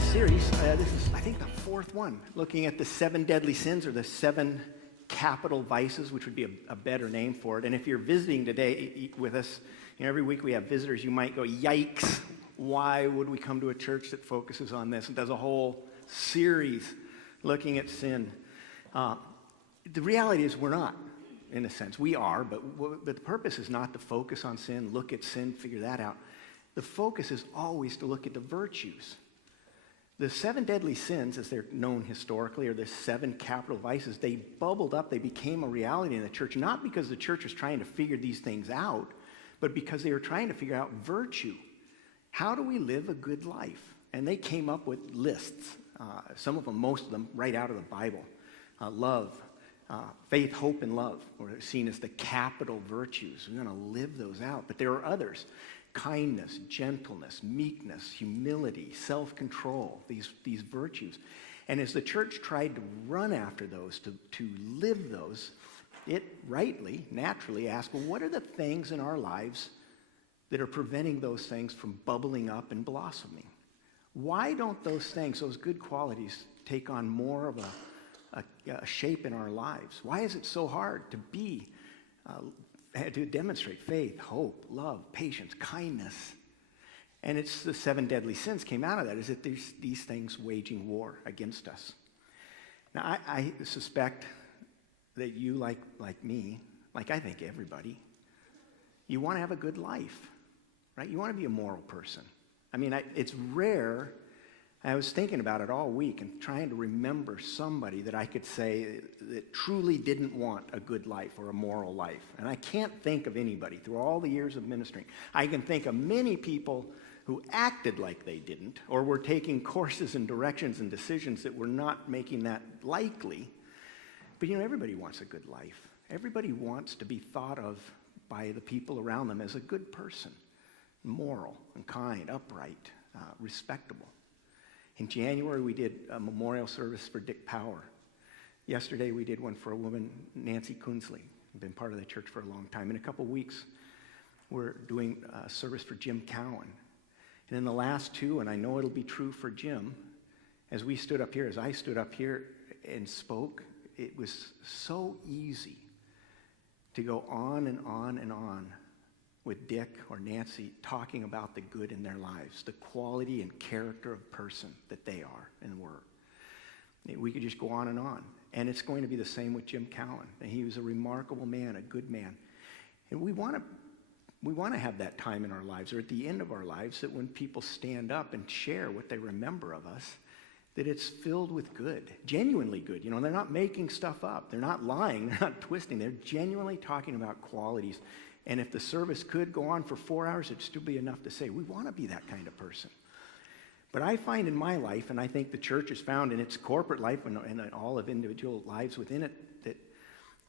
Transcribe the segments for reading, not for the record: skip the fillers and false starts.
this series. This is, I think, the fourth one, looking at the 7 deadly sins, or the 7 capital vices, which would be a better name for it. And if you're visiting today with us, every week we have visitors, you might go, yikes, why would we come to a church that focuses on this and does a whole series looking at sin? The reality is we're not, in a sense. We are, but the purpose is not to focus on sin, look at sin, figure that out. The focus is always to look at the virtues. The 7 deadly sins, as they're known historically, or the 7 capital vices, they bubbled up, they became a reality in the church, not because the church was trying to figure these things out, but because they were trying to figure out virtue. How do we live a good life? And they came up with lists, some of them, most of them, right out of the Bible. Love, faith, hope, and love were seen as the capital virtues. We're going to live those out. But there are others. Kindness, gentleness, meekness, humility, self-control, these virtues. And as the church tried to run after those, to live those, it rightly, naturally asked, well, what are the things in our lives that are preventing those things from bubbling up and blossoming? Why don't those things, those good qualities, take on more of a shape in our lives? Why is it so hard to demonstrate faith, hope, love, patience, kindness? And it's the 7 deadly sins came out of that, is that there's these things waging war against us. Now, I suspect that you, like me, like I think everybody, you want to have a good life, right? You want to be a moral person. I mean, it's rare. I was thinking about it all week and trying to remember somebody that I could say that truly didn't want a good life or a moral life. And I can't think of anybody through all the years of ministering. I can think of many people who acted like they didn't, or were taking courses and directions and decisions that were not making that likely. But everybody wants a good life. Everybody wants to be thought of by the people around them as a good person, moral and kind, upright, respectable. In January, we did a memorial service for Dick Power. Yesterday, we did one for a woman, Nancy Kunzley, been part of the church for a long time. In a couple weeks, we're doing a service for Jim Cowan. And in the last 2, and I know it'll be true for Jim, as I stood up here and spoke, it was so easy to go on and on and on with Dick or Nancy talking about the good in their lives, the quality and character of person that they are and were. We could just go on. And it's going to be the same with Jim Cowan. And he was a remarkable man, a good man. And we want to have that time in our lives, or at the end of our lives, that when people stand up and share what they remember of us, that it's filled with good, genuinely good. They're not making stuff up. They're not lying. They're not twisting. They're genuinely talking about qualities. And if the service could go on for 4 hours, it'd still be enough to say, we want to be that kind of person. But I find in my life, and I think the church has found in its corporate life and all of individual lives within it, that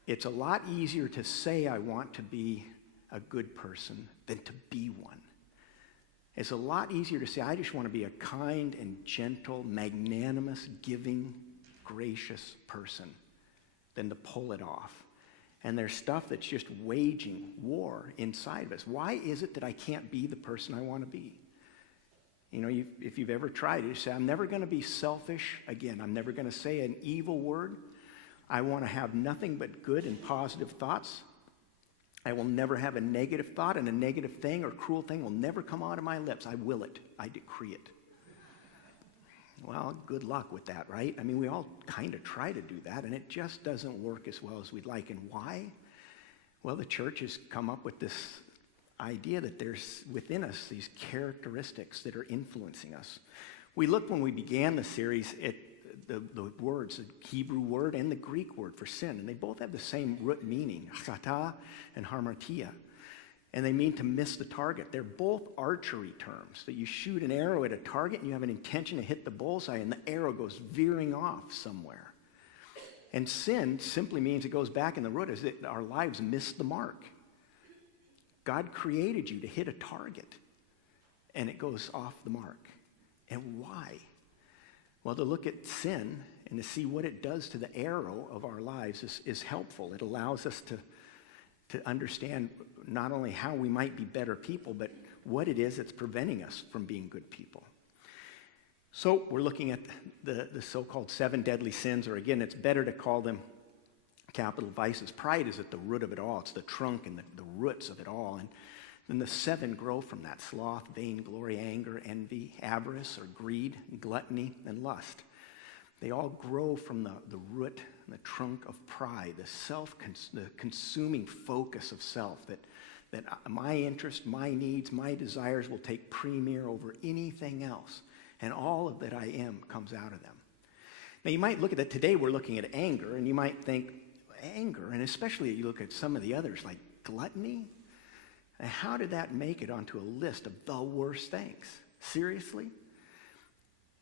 it's a lot easier to say I want to be a good person than to be one. It's a lot easier to say I just want to be a kind and gentle, magnanimous, giving, gracious person than to pull it off. And there's stuff that's just waging war inside of us. Why is it that I can't be the person I want to be? If you've ever tried it, you say, I'm never going to be selfish again. I'm never going to say an evil word. I want to have nothing but good and positive thoughts. I will never have a negative thought, and a negative thing or cruel thing will never come out of my lips. I will it. I decree it. Well, good luck with that, right? I mean, we all kind of try to do that, and it just doesn't work as well as we'd like. And why? Well, the church has come up with this idea that there's within us these characteristics that are influencing us. We looked when we began the series at the words, the Hebrew word and the Greek word for sin, and they both have the same root meaning, chata and harmatia. And they mean to miss the target. They're both archery terms, that you shoot an arrow at a target and you have an intention to hit the bullseye and the arrow goes veering off somewhere. And sin simply means it goes back in the root, is that our lives miss the mark. God created you to hit a target and it goes off the mark. And why? Well, to look at sin and to see what it does to the arrow of our lives is helpful. It allows us to understand not only how we might be better people, but what it is that's preventing us from being good people. So we're looking at the so-called 7 deadly sins, or again, it's better to call them capital vices. Pride is at the root of it all. It's the trunk and the roots of it all. And then the 7 grow from that: sloth, vainglory, anger, envy, avarice, or greed, gluttony, and lust. They all grow from the root and the trunk of pride, the consuming focus of self, that my interest, my needs, my desires will take premier over anything else. And all of that I am comes out of them. Now, you might look at that. Today we're looking at anger, and you might think, anger, and especially you look at some of the others like gluttony. And how did that make it onto a list of the worst things? Seriously?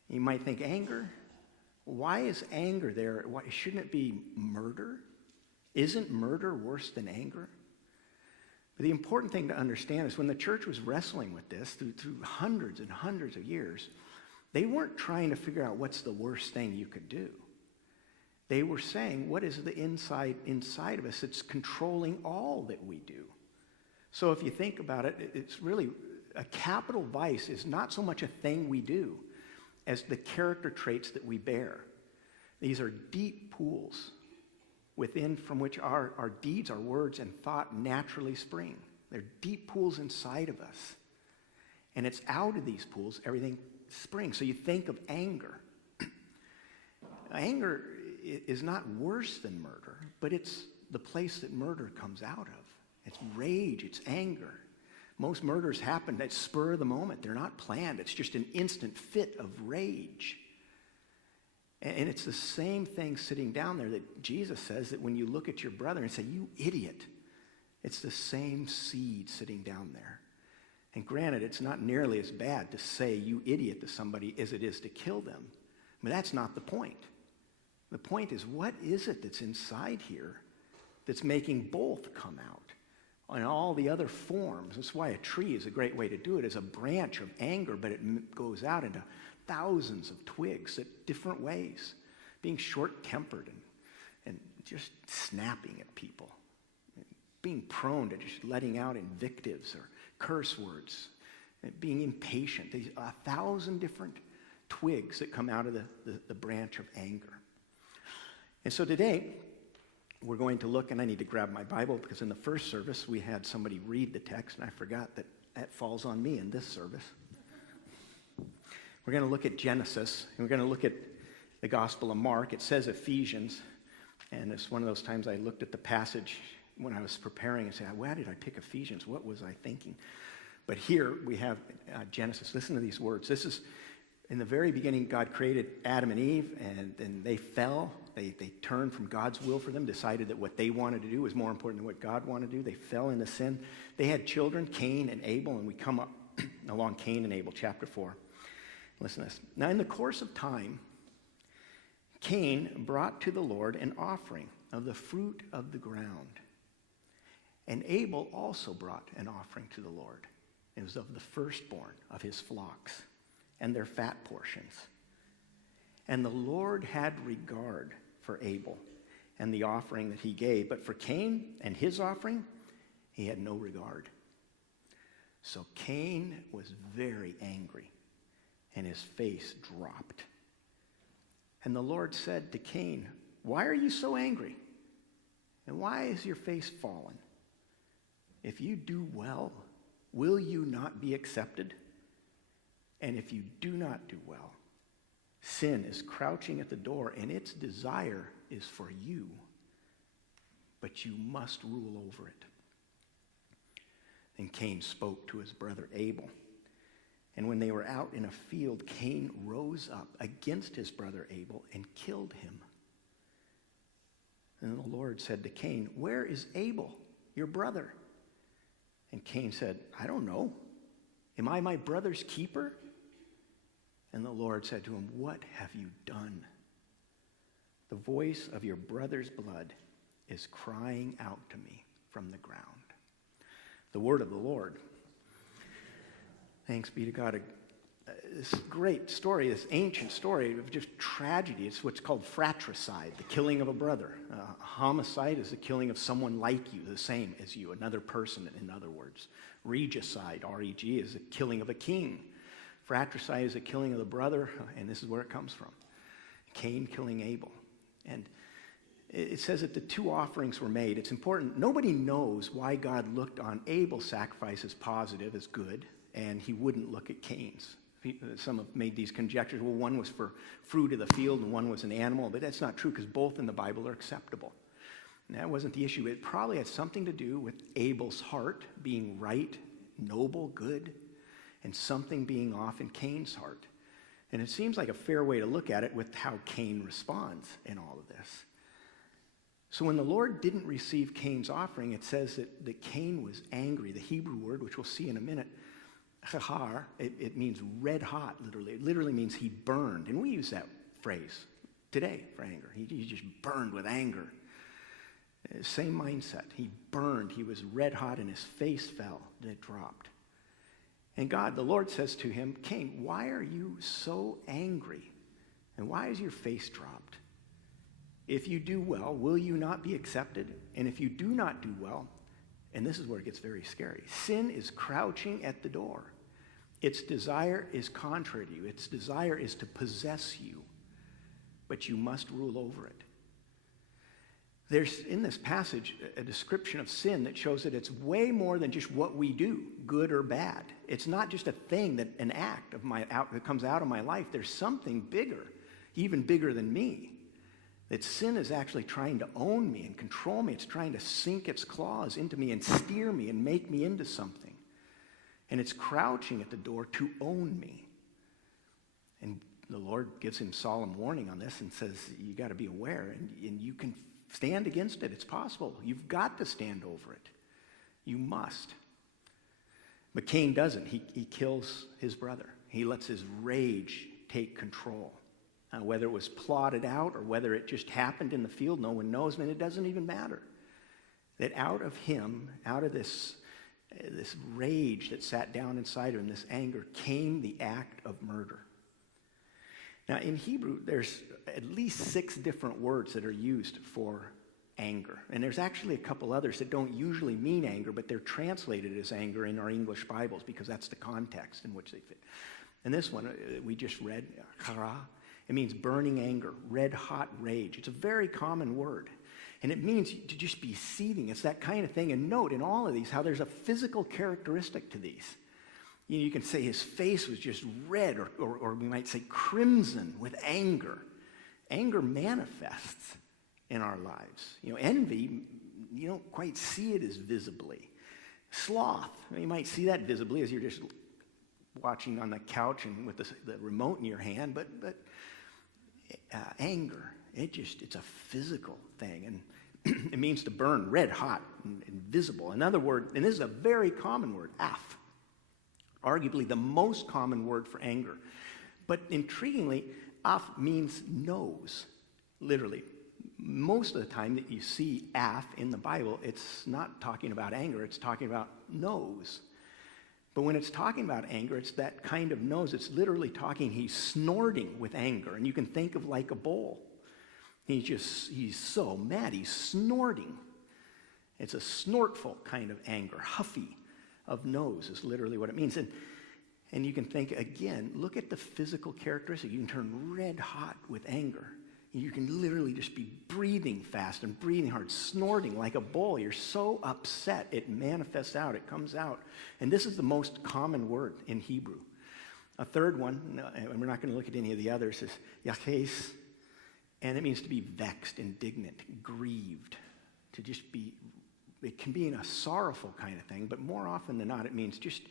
You might think, anger? Why is anger there? Why, shouldn't it be murder? Isn't murder worse than anger? But the important thing to understand is when the church was wrestling with this through hundreds and hundreds of years, they weren't trying to figure out what's the worst thing you could do. They were saying, what is the inside of us that's controlling all that we do? So if you think about it, it's really a capital vice is not so much a thing we do as the character traits that we bear. These are deep pools within from which our deeds, our words, and thought naturally spring. They're deep pools inside of us. And it's out of these pools everything springs. So you think of anger. Anger is not worse than murder, but it's the place that murder comes out of. It's rage, it's anger. Most murders happen at spur of the moment. They're not planned. It's just an instant fit of rage. And it's the same thing sitting down there that Jesus says that when you look at your brother and say, you idiot, it's the same seed sitting down there. And granted, it's not nearly as bad to say you idiot to somebody as it is to kill them. But that's not the point. The point is, what is it that's inside here that's making both come out in all the other forms? That's why a tree is a great way to do it, as a branch of anger, but it goes out into thousands of twigs at different ways, being short-tempered and just snapping at people, being prone to just letting out invectives or curse words, being impatient. There's 1,000 different twigs that come out of the branch of anger. And so today, we're going to look, and I need to grab my Bible because in the first service, we had somebody read the text, and I forgot that that falls on me in this service. We're going to look at Genesis, and we're going to look at the Gospel of Mark. It says Ephesians, and it's one of those times I looked at the passage when I was preparing and said, why did I pick Ephesians? What was I thinking? But here we have Genesis. Listen to these words. This is, in the very beginning, God created Adam and Eve, and they fell. They turned from God's will for them, decided that what they wanted to do was more important than what God wanted to do. They fell into sin. They had children, Cain and Abel, and we come up along Cain and Abel, chapter 4. Listen to this. Now, in the course of time, Cain brought to the Lord an offering of the fruit of the ground. And Abel also brought an offering to the Lord. It was of the firstborn of his flocks and their fat portions. And the Lord had regard for Abel and the offering that he gave, but for Cain and his offering, he had no regard. So Cain was very angry, and his face dropped. And the Lord said to Cain, why are you so angry? And why is your face fallen? If you do well, will you not be accepted? And if you do not do well, sin is crouching at the door, and its desire is for you, but you must rule over it. Then Cain spoke to his brother Abel. And when they were out in a field, Cain rose up against his brother Abel and killed him. And the Lord said to Cain, where is Abel, your brother? And Cain said, I don't know. Am I my brother's keeper? And the Lord said to him, what have you done? The voice of your brother's blood is crying out to me from the ground. The word of the Lord. Thanks be to God. This great story, this ancient story of just tragedy. It's what's called fratricide, the killing of a brother. Homicide is the killing of someone like you, the same as you, another person, in other words. Regicide, R-E-G, is the killing of a king Fratricide is the killing of the brother, and this is where it comes from. Cain killing Abel. And it says that the two offerings were made. It's important. Nobody knows why God looked on Abel's sacrifice as positive, as good, and he wouldn't look at Cain's. Some have made these conjectures. Well, one was for fruit of the field and one was an animal, but that's not true because both in the Bible are acceptable. And that wasn't the issue. It probably had something to do with Abel's heart being right, noble, good, and something being off in Cain's heart. And it seems like a fair way to look at it with how Cain responds in all of this. So when the Lord didn't receive Cain's offering, it says that Cain was angry. The Hebrew word, which we'll see in a minute, chahar, it means red hot, literally. It literally means he burned. And we use that phrase today for anger. He just burned with anger. Same mindset. He burned. He was red hot and his face fell. It dropped. And God, the Lord says to him, Cain, why are you so angry? And why is your face dropped? If you do well, will you not be accepted? And if you do not do well, and this is where it gets very scary, sin is crouching at the door. Its desire is contrary to you. Its desire is to possess you, but you must rule over it. There's in this passage a description of sin that shows that it's way more than just what we do, good or bad. It's not just a thing, an act that comes out of my life. There's something bigger, even bigger than me. That sin is actually trying to own me and control me. It's trying to sink its claws into me and steer me and make me into something. And it's crouching at the door to own me. And the Lord gives him solemn warning on this and says, you got to be aware, and you can stand against it. It's possible. You've got to stand over it. You must. But Cain doesn't. He kills his brother. He lets his rage take control. Whether it was plotted out or whether it just happened in the field, no one knows, and it doesn't even matter. That out of him, out of this rage that sat down inside of him, this anger, came the act of murder. Now, in Hebrew, there's at least 6 different words that are used for anger. And there's actually a couple others that don't usually mean anger, but they're translated as anger in our English Bibles because that's the context in which they fit. And this one we just read, chara, it means burning anger, red hot rage. It's a very common word. And it means to just be seething. It's that kind of thing. And note in all of these how there's a physical characteristic to these. You can say his face was just red, or we might say crimson with anger. Anger manifests in our lives. Envy, you don't quite see it as visibly. Sloth, you might see that visibly as you're just watching on the couch and with the remote in your hand, but anger, it's a physical thing, and it means to burn red hot and visible. Another word, and this is a very common word, af, arguably the most common word for anger. But intriguingly, af means nose, literally. Most of the time that you see af in the Bible, it's not talking about anger, it's talking about nose. But when it's talking about anger, it's that kind of nose. It's literally he's snorting with anger. And you can think of like a bull. He's so mad, he's snorting. It's a snortful kind of anger, huffy of nose is literally what it means. And you can think, again, look at the physical characteristic. You can turn red hot with anger. You can literally just be breathing fast and breathing hard, snorting like a bull. You're so upset, it manifests out, it comes out. And this is the most common word in Hebrew. A third one, and we're not going to look at any of the others, is yaches, and it means to be vexed, indignant, grieved, to just be, it can be in a sorrowful kind of thing, but more often than not, it means just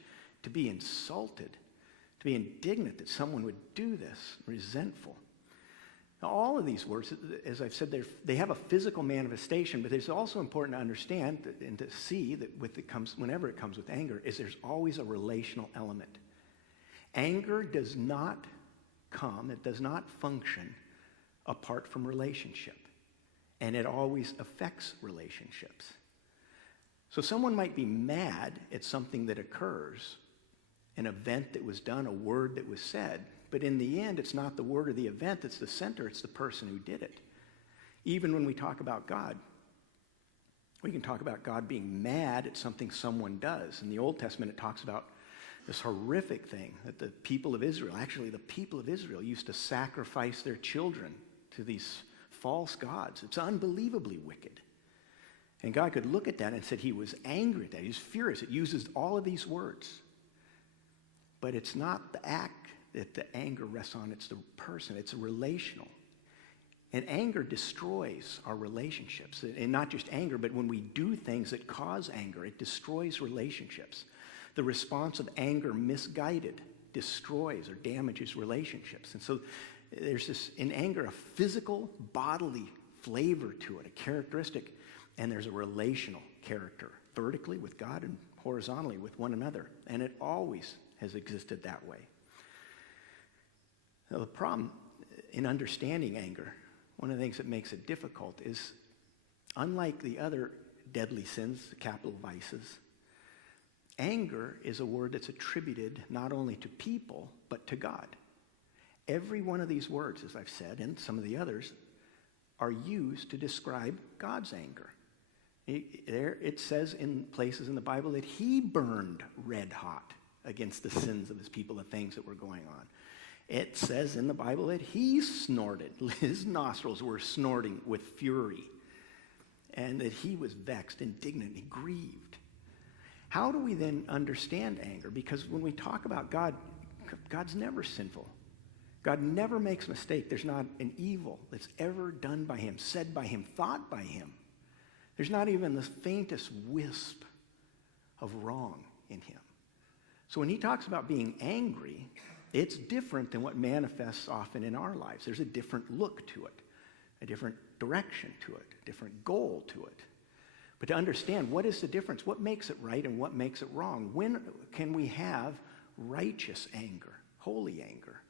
to be insulted, to be indignant that someone would do this, resentful. Now, all of these words, as I've said, they have a physical manifestation, but it's also important to understand and to see that whenever it comes with anger, is there's always a relational element. Anger does not function apart from relationship, and it always affects relationships. So someone might be mad at something that occurs, an event that was done, a word that was said, but in the end, it's not the word or the event that's the center, it's the person who did it. Even when we talk about God, we can talk about God being mad at something someone does. In the Old Testament, it talks about this horrific thing that the people of Israel, actually the people of Israel, used to sacrifice their children to these false gods. It's unbelievably wicked. And God could look at that and said he was angry at that. He was furious. It uses all of these words. But it's not the act that the anger rests on. It's the person. It's relational. And anger destroys our relationships. And not just anger, but when we do things that cause anger, it destroys relationships. The response of anger, misguided, destroys or damages relationships. And so there's this, in anger, a physical, bodily flavor to it, a characteristic, and there's a relational character, vertically with God and horizontally with one another. And it always has existed that way. Now, the problem in understanding anger, one of the things that makes it difficult is, unlike the other deadly sins, the capital vices, anger is a word that's attributed not only to people, but to God. Every one of these words, as I've said, and some of the others, are used to describe God's anger. It says in places in the Bible that he burned red hot against the sins of his people, the things that were going on. It says in the Bible that he snorted. His nostrils were snorting with fury. And that he was vexed, indignant, he grieved. How do we then understand anger? Because when we talk about God, God's never sinful. God never makes a mistake. There's not an evil that's ever done by him, said by him, thought by him. There's not even the faintest wisp of wrong in him. So when he talks about being angry, it's different than what manifests often in our lives. There's a different look to it, a different direction to it, a different goal to it. But to understand what is the difference, what makes it right and what makes it wrong, when can we have righteous anger, holy anger?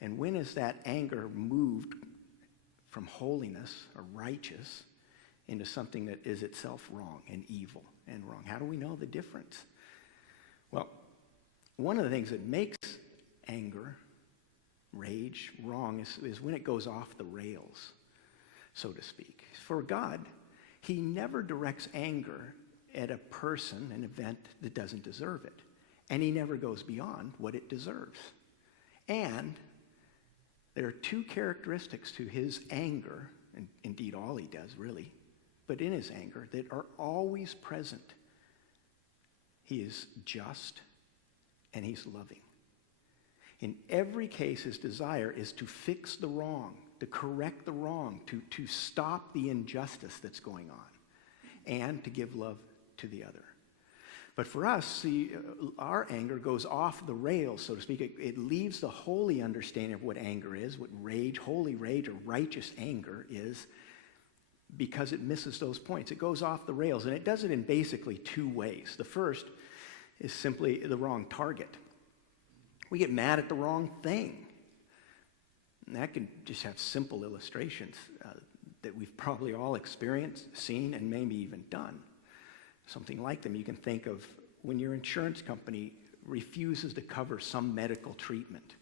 And when is that anger moved from holiness or righteous into something that is itself wrong and evil and wrong? How do we know the difference? Well, one of the things that makes anger, rage, wrong is when it goes off the rails, so to speak. For God, he never directs anger at a person, an event that doesn't deserve it. And he never goes beyond what it deserves. And there are two characteristics to his anger, and indeed all he does really, but in his anger, that are always present. He is just and he's loving. In every case, his desire is to fix the wrong, to correct the wrong, to stop the injustice that's going on, and to give love to the other. But for us, see, our anger goes off the rails, so to speak. It leaves the holy understanding of what anger is, what rage, holy rage, or righteous anger is, because it misses those points. It goes off the rails, and it does it in basically two ways. The first is simply the wrong target. We get mad at the wrong thing. And that can just have simple illustrations that we've probably all experienced, seen, and maybe even done. Something like them. You can think of when your insurance company refuses to cover some medical treatment.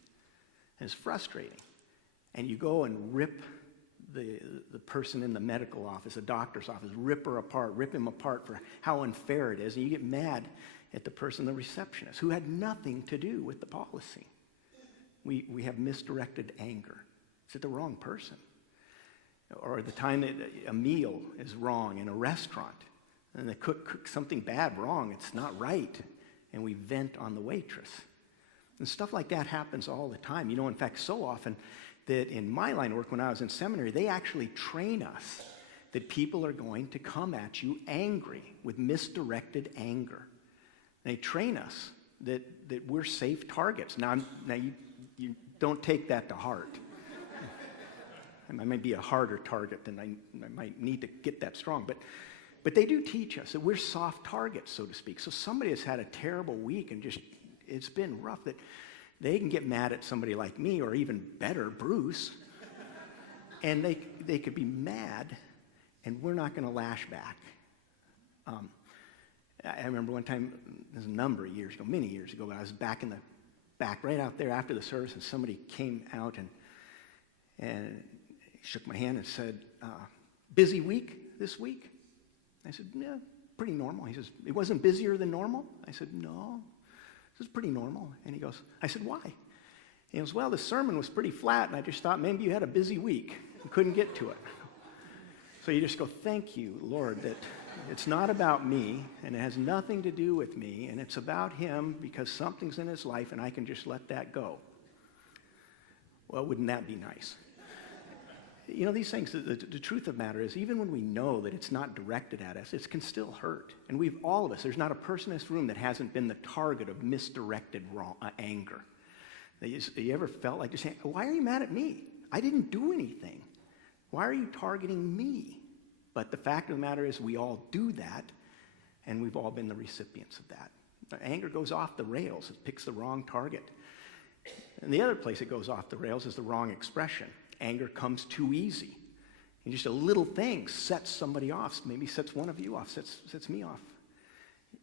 And it's frustrating. And you go and rip the person in the medical office, the doctor's office, rip him apart for how unfair it is. And you get mad at the person, the receptionist, who had nothing to do with the policy. We have misdirected anger. It's at the wrong person. Or the time that a meal is wrong in a restaurant, and the cook cooks something bad wrong, it's not right, and we vent on the waitress. And stuff like that happens all the time. You know, in fact, so often that in my line of work when I was in seminary, they actually train us that people are going to come at you angry with misdirected anger. They train us that we're safe targets. Now you don't take that to heart. I might be a harder target than I might need to get that strong. But they do teach us that we're soft targets, so to speak. So somebody has had a terrible week and just it's been rough, that they can get mad at somebody like me, or even better, Bruce, and they could be mad, and we're not going to lash back. I remember one time, this was a number of years ago, many years ago, but I was back in the back, right out there after the service, and somebody came out and shook my hand and said, busy week this week? I said, yeah, pretty normal. He says, it wasn't busier than normal? I said, no. This is pretty normal. And he goes, I said, why? And he goes, well, the sermon was pretty flat, and I just thought maybe you had a busy week and couldn't get to it. So you just go, thank you, Lord, that it's not about me, and it has nothing to do with me, and it's about him because something's in his life, and I can just let that go. Well, wouldn't that be nice? You know, these things, the truth of the matter is, even when we know that it's not directed at us, it can still hurt. And all of us, there's not a person in this room that hasn't been the target of misdirected anger. You ever felt like just saying, why are you mad at me? I didn't do anything. Why are you targeting me? But the fact of the matter is, we all do that, and we've all been the recipients of that. Anger goes off the rails. It picks the wrong target. And the other place it goes off the rails is the wrong expression. Anger comes too easy. And just a little thing sets somebody off, maybe sets one of you off, sets me off.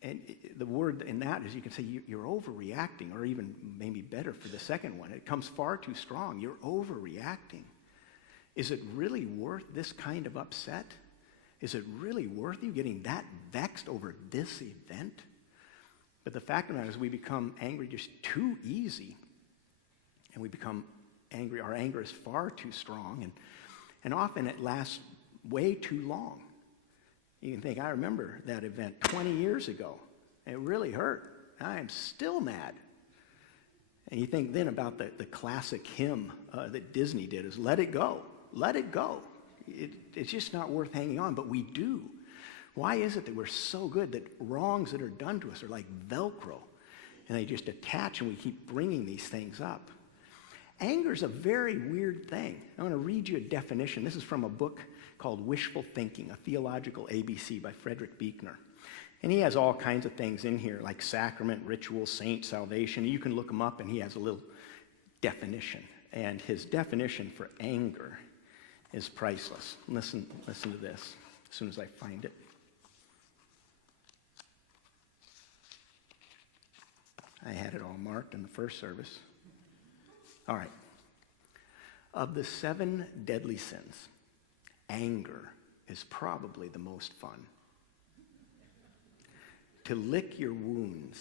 And the word in that is you can say you're overreacting, or even maybe better for the second one. It comes far too strong. You're overreacting. Is it really worth this kind of upset? Is it really worth you getting that vexed over this event? But the fact of the matter is we become angry just too easy, and we become angry. Our anger is far too strong, and often it lasts way too long. You can think, I remember that event 20 years ago. It really hurt. I am still mad. And you think then about the classic hymn that Disney did, is let it go. Let it go. It's just not worth hanging on, but we do. Why is it that we're so good that wrongs that are done to us are like Velcro, and they just attach, and we keep bringing these things up? Anger is a very weird thing. I want to read you a definition. This is from a book called Wishful Thinking, a Theological ABC by Frederick Buechner. And he has all kinds of things in here, like sacrament, ritual, saint, salvation. You can look him up, and he has a little definition. And his definition for anger is priceless. Listen to this as soon as I find it. I had it all marked in the first service. All right. Of the 7 deadly sins, anger is probably the most fun. To lick your wounds,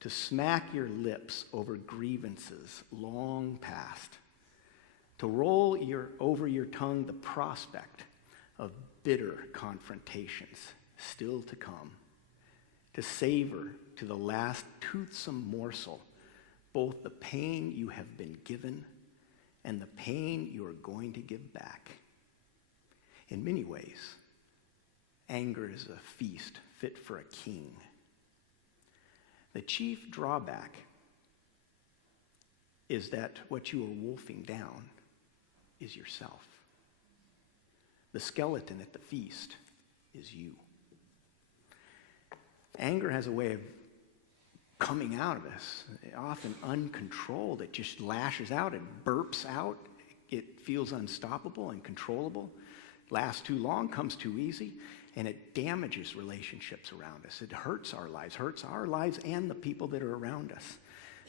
to smack your lips over grievances long past, to roll over your tongue the prospect of bitter confrontations still to come, to savor to the last toothsome morsel both the pain you have been given and the pain you are going to give back. In many ways, anger is a feast fit for a king. The chief drawback is that what you are wolfing down is yourself. The skeleton at the feast is you. Anger has a way of coming out of us, often uncontrolled. It just lashes out, it burps out, it feels unstoppable and controllable, lasts too long, comes too easy, and it damages relationships around us. It hurts our lives and the people that are around us.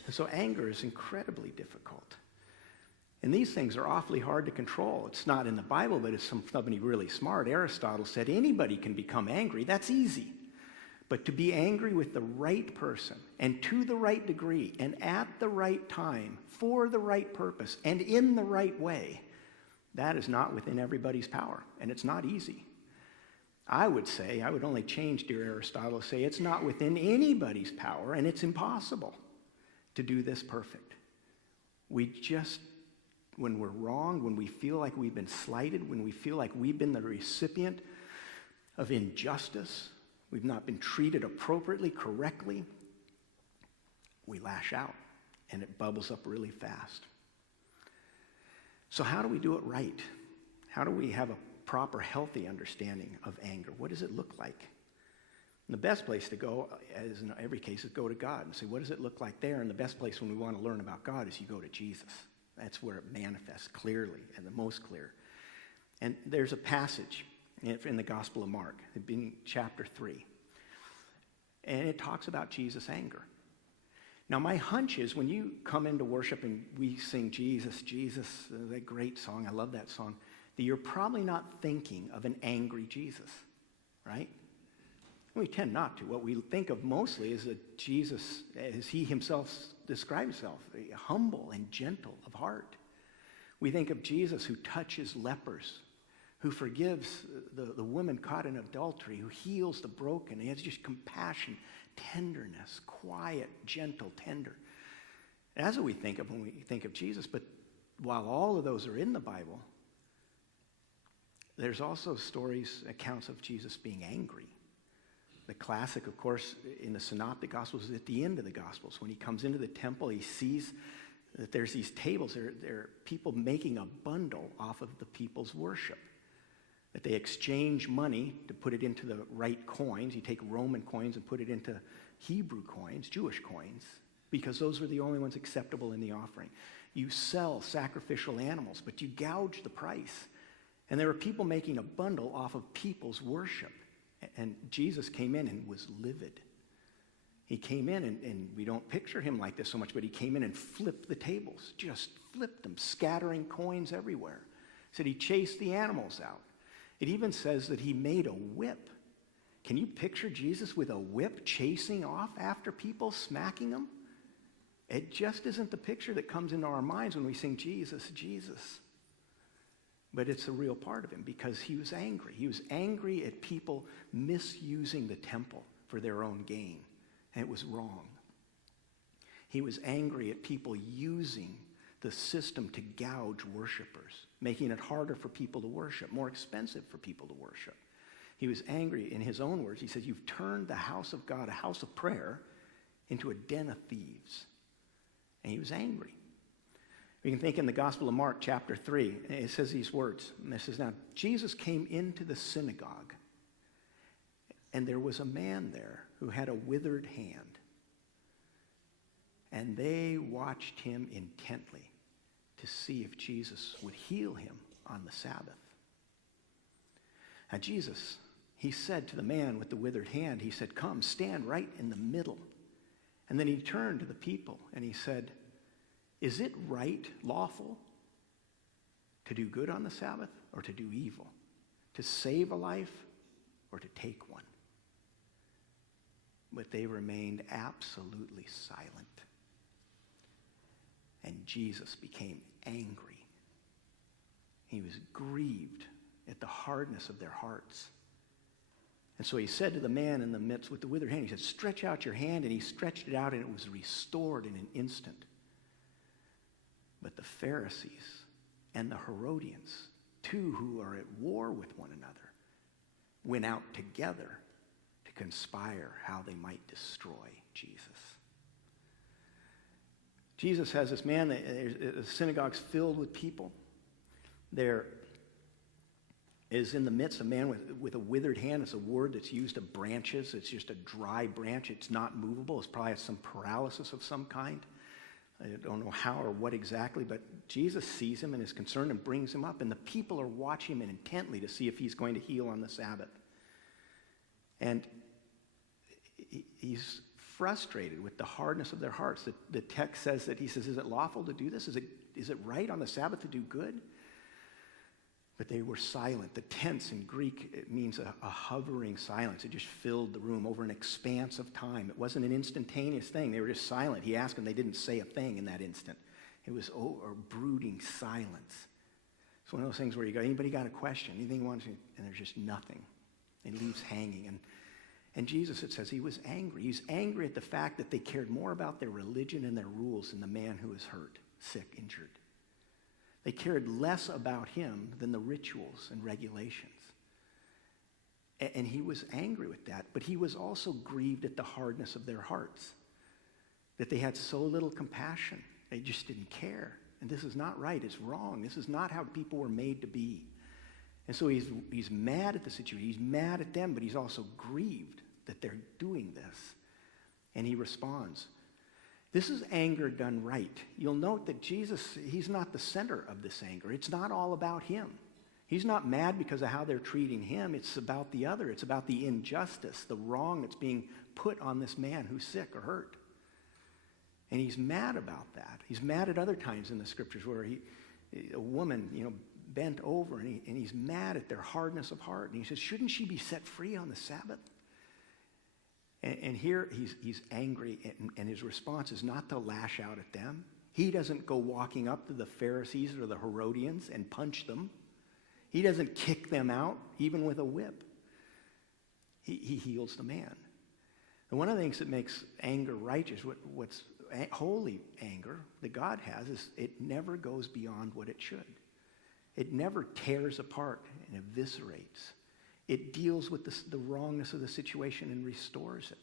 And so anger is incredibly difficult. And these things are awfully hard to control. It's not in the Bible, but it's somebody really smart. Aristotle said anybody can become angry. That's easy. But to be angry with the right person, and to the right degree, and at the right time, for the right purpose, and in the right way, that is not within everybody's power, and it's not easy. I would only change, dear Aristotle, say it's not within anybody's power, and it's impossible to do this perfect. When we're wrong, when we feel like we've been slighted, when we feel like we've been the recipient of injustice, we've not been treated appropriately, correctly, we lash out, and it bubbles up really fast. So how do we do it right? How do we have a proper, healthy understanding of anger? What does it look like? And the best place to go, as in every case, is go to God and say, what does it look like there? And the best place when we want to learn about God is you go to Jesus. That's where it manifests clearly and the most clear. And there's a passage in the Gospel of Mark, in chapter 3. And it talks about Jesus' anger. Now, my hunch is when you come into worship and we sing Jesus, Jesus, that great song, I love that song, that you're probably not thinking of an angry Jesus, right? We tend not to. What we think of mostly is that Jesus, as he himself describes himself, humble and gentle of heart. We think of Jesus who touches lepers, who forgives the woman caught in adultery, who heals the broken. He has just compassion, tenderness, quiet, gentle, tender. That's what we think of when we think of Jesus. But while all of those are in the Bible, there's also stories, accounts of Jesus being angry. The classic, of course, in the Synoptic Gospels is at the end of the Gospels. When he comes into the temple, he sees that there's these tables. There are people making a bundle off of the people's worship. That they exchange money to put it into the right coins. You take Roman coins and put it into Hebrew coins, Jewish coins, because those were the only ones acceptable in the offering. You sell sacrificial animals, but you gouge the price. And there were people making a bundle off of people's worship. And Jesus came in and was livid. He came in, and we don't picture him like this so much, but he came in and flipped the tables, just flipped them, scattering coins everywhere. Said he chased the animals out. It even says that he made a whip. Can you picture Jesus with a whip chasing off after people, smacking them? It just isn't the picture that comes into our minds when we sing Jesus, Jesus. But it's a real part of him because he was angry. He was angry at people misusing the temple for their own gain, and it was wrong. He was angry at people using the system to gouge worshipers, making it harder for people to worship, more expensive for people to worship. He was angry in his own words. He said, "You've turned the house of God, a house of prayer, into a den of thieves." And he was angry. We can think in the Gospel of Mark, chapter 3, it says these words. And it says, "Now, Jesus came into the synagogue, and there was a man there who had a withered hand. And they watched him intently to see if Jesus would heal him on the Sabbath." Now, Jesus, he said to the man with the withered hand, he said, "Come, stand right in the middle." And then he turned to the people and he said, "Is it right, lawful, to do good on the Sabbath or to do evil? To save a life or to take one?" But they remained absolutely silent. And Jesus became angry. He was grieved at the hardness of their hearts. And so he said to the man in the midst with the withered hand, he said, "Stretch out your hand." And he stretched it out, and it was restored in an instant. But the Pharisees and the Herodians, two who are at war with one another, went out together to conspire how they might destroy Jesus. Jesus has this man, the synagogue's filled with people. There is in the midst a man with a withered hand. It's a word that's used of branches. It's just a dry branch. It's not movable. It's probably some paralysis of some kind. I don't know how or what exactly, but Jesus sees him and is concerned and brings him up. And the people are watching him intently to see if he's going to heal on the Sabbath. And he's frustrated with the hardness of their hearts. The text says that he says, "Is it lawful to do this? Is it right on the Sabbath to do good?" But they were silent. The tense in Greek, it means a hovering silence. It just filled the room over an expanse of time. It wasn't an instantaneous thing. They were just silent. He asked them. They didn't say a thing in that instant. It was a brooding silence. It's one of those things where you go, anybody got a question? Anything you want to? And there's just nothing. It leaves hanging. And Jesus, it says, he was angry. He's angry at the fact that they cared more about their religion and their rules than the man who was hurt, sick, injured. They cared less about him than the rituals and regulations. And he was angry with that, but he was also grieved at the hardness of their hearts, that they had so little compassion. They just didn't care. And this is not right. It's wrong. This is not how people were made to be. And so he's mad at the situation. He's mad at them, but he's also grieved that they're doing this. And he responds. This is anger done right. You'll note that Jesus, he's not the center of this anger. It's not all about him. He's not mad because of how they're treating him. It's about the other. It's about the injustice, the wrong that's being put on this man who's sick or hurt. And he's mad about that. He's mad at other times in the scriptures where a woman, bent over and he's mad at their hardness of heart. And he says, shouldn't she be set free on the Sabbath? And here he's angry, and his response is not to lash out at them. He doesn't go walking up to the Pharisees or the Herodians and punch them. He doesn't kick them out, even with a whip. He heals the man. And one of the things that makes anger righteous, what's holy anger that God has, is it never goes beyond what it should. It never tears apart and eviscerates. It deals with the wrongness of the situation and restores it.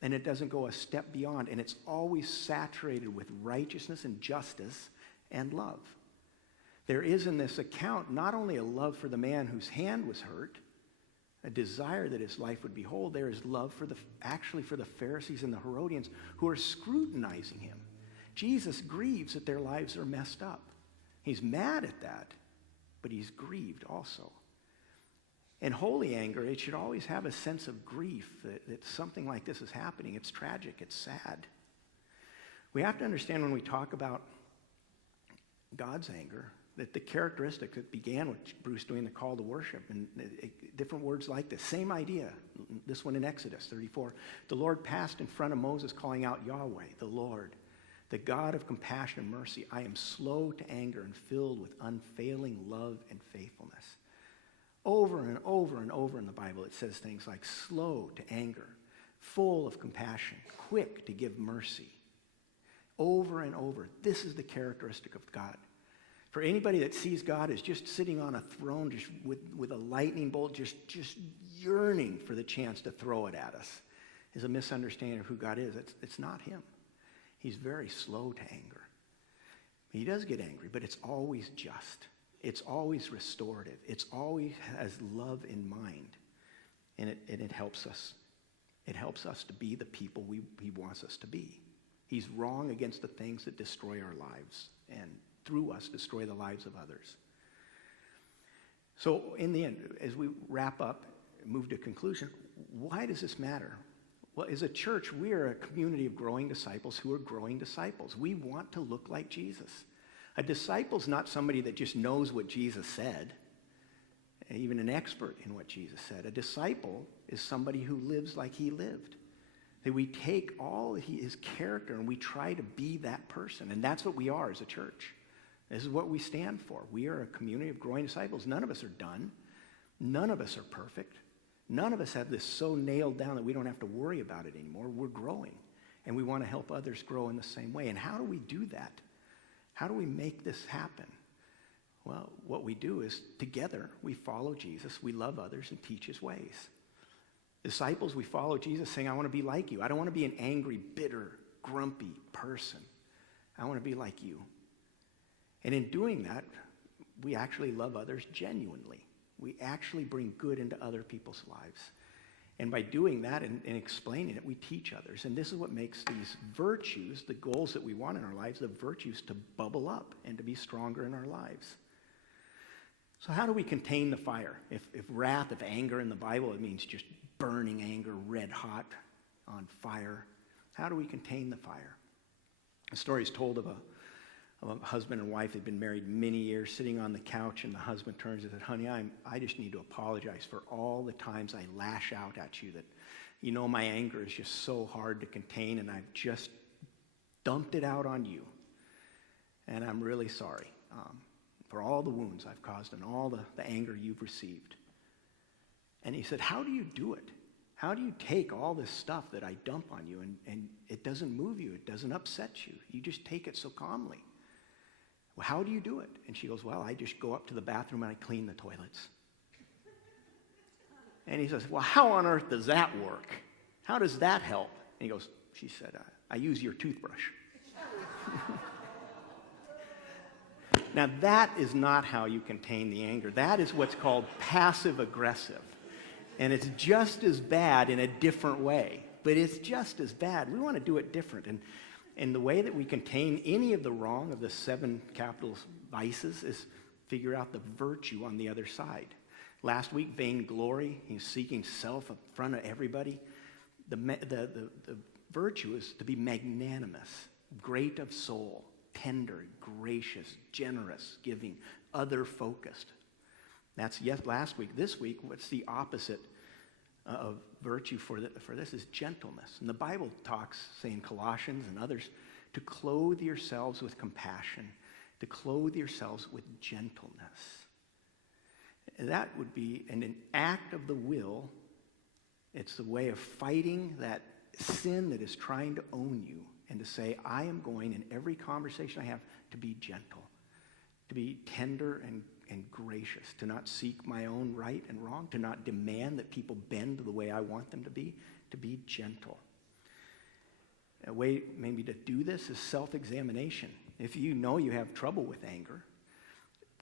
And it doesn't go a step beyond. And it's always saturated with righteousness and justice and love. There is in this account not only a love for the man whose hand was hurt, a desire that his life would be whole. There is love for the Pharisees and the Herodians who are scrutinizing him. Jesus grieves that their lives are messed up. He's mad at that, but he's grieved also. In holy anger, it should always have a sense of grief that something like this is happening. It's tragic. It's sad. We have to understand when we talk about God's anger that the characteristic that began with Bruce doing the call to worship, and different words like this, same idea, this one in Exodus 34. The Lord passed in front of Moses calling out, Yahweh, the Lord, the God of compassion and mercy. I am slow to anger and filled with unfailing love and faithfulness. Over and over and over in the Bible, it says things like slow to anger, full of compassion, quick to give mercy. Over and over. This is the characteristic of God. For anybody that sees God as just sitting on a throne, just with a lightning bolt, just yearning for the chance to throw it at us, is a misunderstanding of who God is. It's not him. He's very slow to anger. He does get angry, but it's always just. It's always restorative. It's always has love in mind. And it helps us. It helps us to be the people he wants us to be. He's wrong against the things that destroy our lives and through us destroy the lives of others. So in the end, as we wrap up, move to conclusion, why does this matter? Well, as a church, we are a community of growing disciples who are growing disciples. We want to look like Jesus. A disciple's not somebody that just knows what Jesus said, even an expert in what Jesus said. A disciple is somebody who lives like he lived. That we take all his character and we try to be that person. And that's what we are as a church. This is what we stand for. We are a community of growing disciples. None of us are done. None of us are perfect. None of us have this so nailed down that we don't have to worry about it anymore. We're growing. And we want to help others grow in the same way. And how do we do that? How do we make this happen? Well, what we do is together we follow Jesus. We love others and teach his ways. Disciples, we follow Jesus saying, I want to be like you. I don't want to be an angry, bitter, grumpy person. I want to be like you. And in doing that, we actually love others genuinely. We actually bring good into other people's lives. And by doing that and explaining it, we teach others. And this is what makes these virtues, the goals that we want in our lives, the virtues to bubble up and to be stronger in our lives. So how do we contain the fire? If wrath, if anger in the Bible, it means just burning anger, red hot on fire. How do we contain the fire? A story is told of a husband and wife. They'd been married many years, sitting on the couch, and the husband turns and said, honey, I just need to apologize for all the times I lash out at you, that you know my anger is just so hard to contain, and I've just dumped it out on you. And I'm really sorry for all the wounds I've caused and all the anger you've received. And he said, how do you do it? How do you take all this stuff that I dump on you and it doesn't move you, it doesn't upset you? You just take it so calmly. Well, how do you do it? And she goes, well, I just go up to the bathroom and I clean the toilets. And he says, well, how on earth does that work? How does that help? And he goes, she said, I use your toothbrush. Now, that is not how you contain the anger. That is what's called passive aggressive. And it's just as bad in a different way. But it's just as bad. We want to do it different. And the way that we contain any of the wrong of the 7 capital vices is figure out the virtue on the other side. Last week, vainglory, he's seeking self in front of everybody. The virtue is to be magnanimous, great of soul, tender, gracious, generous, giving, other-focused. That's last week. This week, what's the opposite of virtue for this is gentleness. And the Bible talks, say in Colossians and others, to clothe yourselves with compassion, to clothe yourselves with gentleness. That would be an act of the will. It's the way of fighting that sin that is trying to own you, and to say, I am going in every conversation I have to be gentle, to be tender and gracious, to not seek my own right and wrong, to not demand that people bend the way I want them to be gentle. A way maybe to do this is self-examination. If you know you have trouble with anger,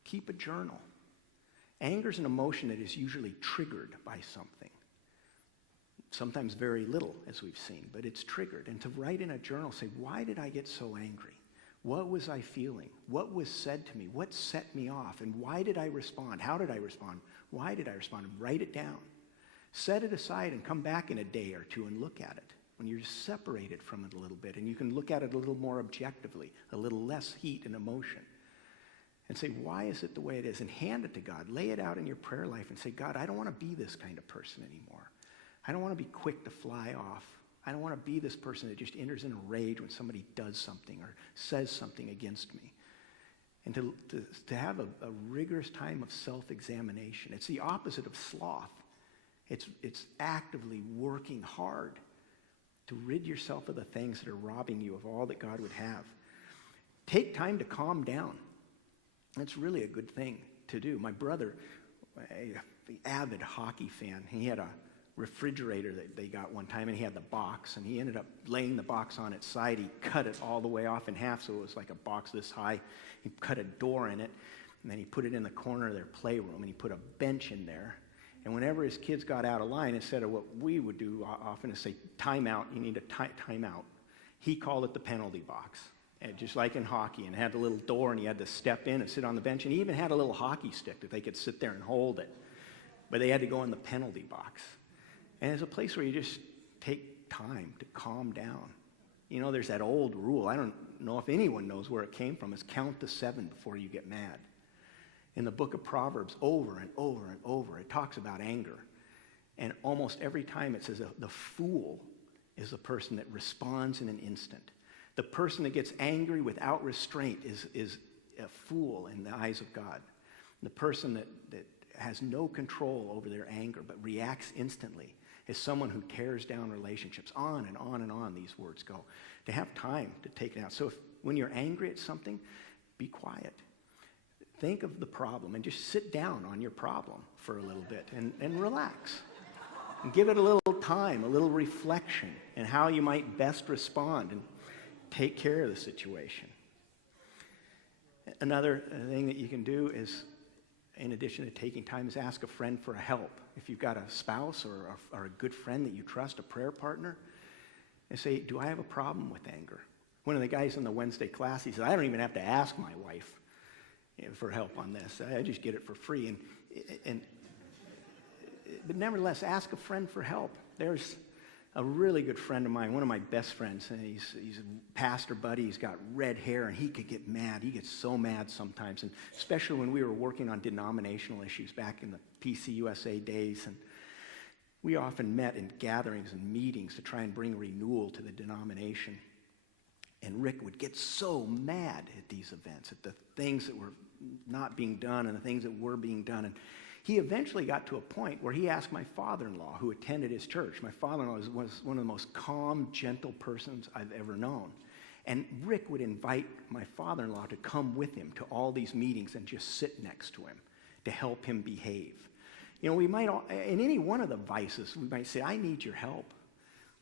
keep a journal. Anger is an emotion that is usually triggered by something. Sometimes very little, as we've seen, but it's triggered. And to write in a journal, say, why did I get so angry? What was I feeling? What was said to me? What set me off? And why did I respond? How did I respond? Why did I respond? And write it down. Set it aside and come back in a day or two and look at it when you're separated from it a little bit, and you can look at it a little more objectively, a little less heat and emotion. And say, why is it the way it is? And hand it to God. Lay it out in your prayer life and say, God, I don't want to be this kind of person anymore. I don't want to be quick to fly off. I don't want to be this person that just enters in a rage when somebody does something or says something against me. And to have a rigorous time of self-examination. It's the opposite of sloth. It's actively working hard to rid yourself of the things that are robbing you of all that God would have. Take time to calm down. That's really a good thing to do. My brother, an avid hockey fan, he had a refrigerator that they got one time, and he had the box, and he ended up laying the box on its side. He cut it all the way off in half, so it was like a box this high. He cut a door in it, and then he put it in the corner of their playroom, and he put a bench in there. And whenever his kids got out of line, instead of what we would do often is say, time out, you need a time out, he called it the penalty box. And just like in hockey, and had a little door, and you had to step in and sit on the bench, and he even had a little hockey stick that they could sit there and hold it. But they had to go in the penalty box. And it's a place where you just take time to calm down. You know, there's that old rule. I don't know if anyone knows where it came from. It's count to 7 before you get mad. In the book of Proverbs, over and over and over, it talks about anger. And almost every time it says the fool is the person that responds in an instant. The person that gets angry without restraint is a fool in the eyes of God. The person that has no control over their anger but reacts instantly is someone who tears down relationships. On and on and on these words go. To have time to take it out. So when you're angry at something, be quiet. Think of the problem and just sit down on your problem for a little bit and relax. And give it a little time, a little reflection, and how you might best respond and take care of the situation. Another thing that you can do is, in addition to taking time, is ask a friend for help. If you've got a spouse or a good friend that you trust, a prayer partner, and say, do I have a problem with anger? One of the guys in the Wednesday class, he said, I don't even have to ask my wife for help on this. I just get it for free. But nevertheless, ask a friend for help. There's a really good friend of mine, one of my best friends, and he's a pastor buddy. He's got red hair, and he could get mad. He gets so mad sometimes, and especially when we were working on denominational issues back in the PCUSA days. And we often met in gatherings and meetings to try and bring renewal to the denomination. And Rick would get so mad at these events, at the things that were not being done and the things that were being done. And he eventually got to a point where he asked my father-in-law, who attended his church. My father-in-law was one of the most calm, gentle persons I've ever known. And Rick would invite my father-in-law to come with him to all these meetings and just sit next to him to help him behave. You know, we might, in any one of the vices, we might say, I need your help.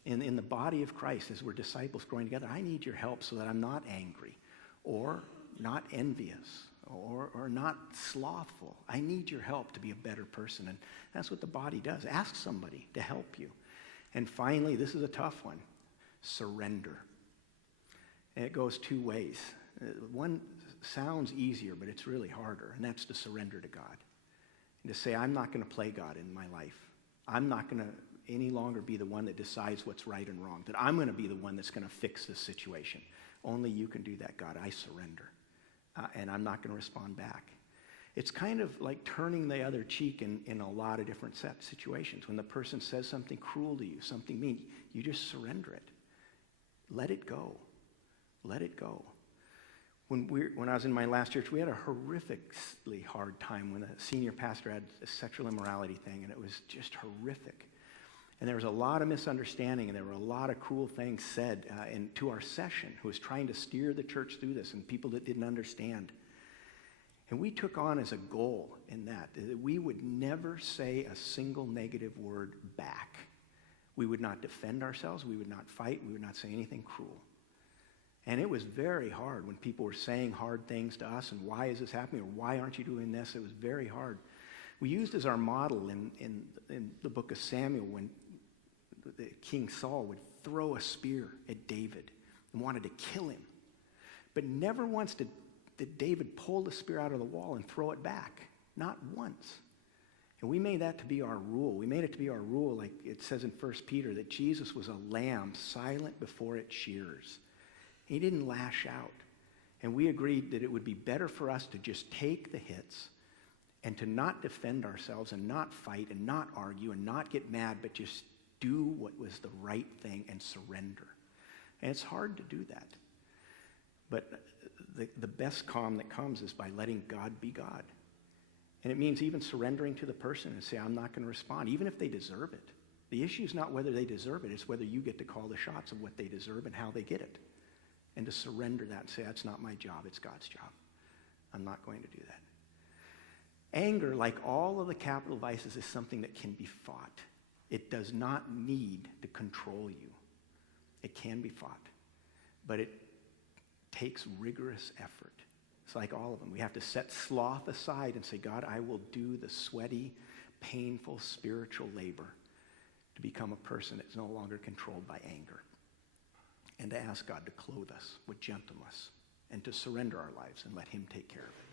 In the body of Christ, as we're disciples growing together, I need your help so that I'm not angry or not envious or not slothful. I need your help to be a better person. And that's what the body does. Ask somebody to help you. And finally, this is a tough one, surrender. And it goes two ways. One sounds easier, but it's really harder, and that's to surrender to God. And to say, I'm not going to play God in my life. I'm not going to any longer be the one that decides what's right and wrong, that I'm going to be the one that's going to fix this situation. Only you can do that, God. I surrender. And I'm not going to respond back. It's kind of like turning the other cheek in a lot of different situations. When the person says something cruel to you, something mean, you just surrender it. Let it go. Let it go. When I was in my last church, we had a horrifically hard time when the senior pastor had a sexual immorality thing, and it was just horrific. And there was a lot of misunderstanding, and there were a lot of cruel things said to our session, who was trying to steer the church through this, and people that didn't understand. And we took on as a goal in that we would never say a single negative word back. We would not defend ourselves. We would not fight. We would not say anything cruel. And it was very hard when people were saying hard things to us, and why is this happening, or why aren't you doing this? It was very hard. We used as our model in the book of Samuel when King Saul would throw a spear at David and wanted to kill him. But never once did David pull the spear out of the wall and throw it back. Not once. And we made that to be our rule. We made it to be our rule, like it says in 1 Peter, that Jesus was a lamb silent before its shears. He didn't lash out. And we agreed that it would be better for us to just take the hits and to not defend ourselves and not fight and not argue and not get mad, but just do what was the right thing and surrender. And it's hard to do that. But the best calm that comes is by letting God be God. And it means even surrendering to the person and say, I'm not going to respond, even if they deserve it. The issue is not whether they deserve it, it's whether you get to call the shots of what they deserve and how they get it. And to surrender that and say, that's not my job, it's God's job. I'm not going to do that. Anger, like all of the capital vices, is something that can be fought. It does not need to control you. It can be fought. But it takes rigorous effort. It's like all of them. We have to set sloth aside and say, God, I will do the sweaty, painful spiritual labor to become a person that's no longer controlled by anger. And to ask God to clothe us with gentleness and to surrender our lives and let him take care of it.